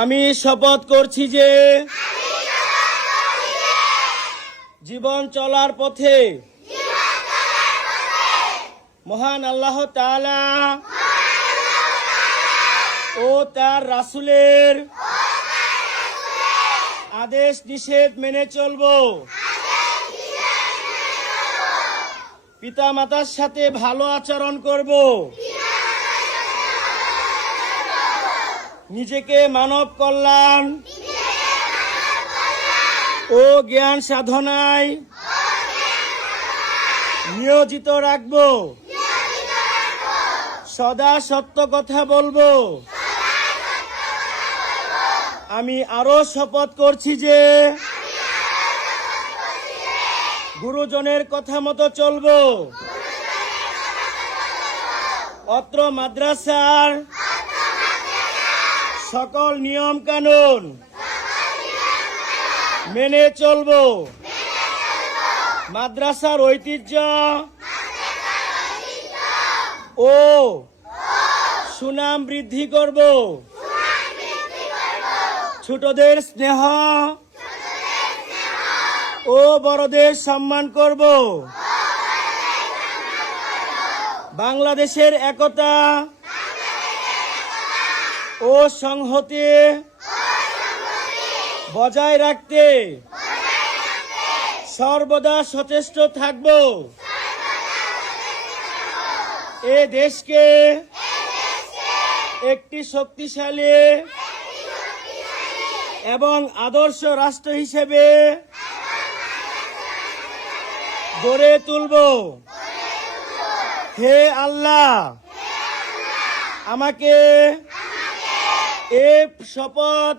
আমি শপথ করছি যে জীবন চলার পথে মহান আল্লাহ তাআলা ও তার রাসূলের আদেশ নিষেধ মেনে চলব। পিতা মাতার সাথে ভালো আচরণ করব। নিজেকে মানব কল্যাণ ও জ্ঞান সাধনায় নিয়োজিত রাখব। সদা সত্য কথা বলবো। আমি আরো শপথ করছি যে গুরুজনের কথা মতো চলবো। অত্র মাদ্রাসার সকল নিয়ম কানুন মেনে চলবো। মাদ্রাসার ঐতিহ্য ও সুনাম বৃদ্ধি করব। ছোটদের স্নেহ ও বড়দের সম্মান করব। বাংলাদেশের একতা ও সংহতি বজায় রাখতে সর্বদা সচেষ্ট থাকব। এ দেশকে একটি শক্তিশালী এবং আদর্শ রাষ্ট্র হিসেবে গড়ে তুলব। হে আল্লাহ, আমাকে এ শপথ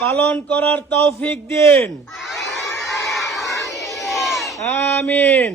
পালন করার তৌফিক দিন। আমিন।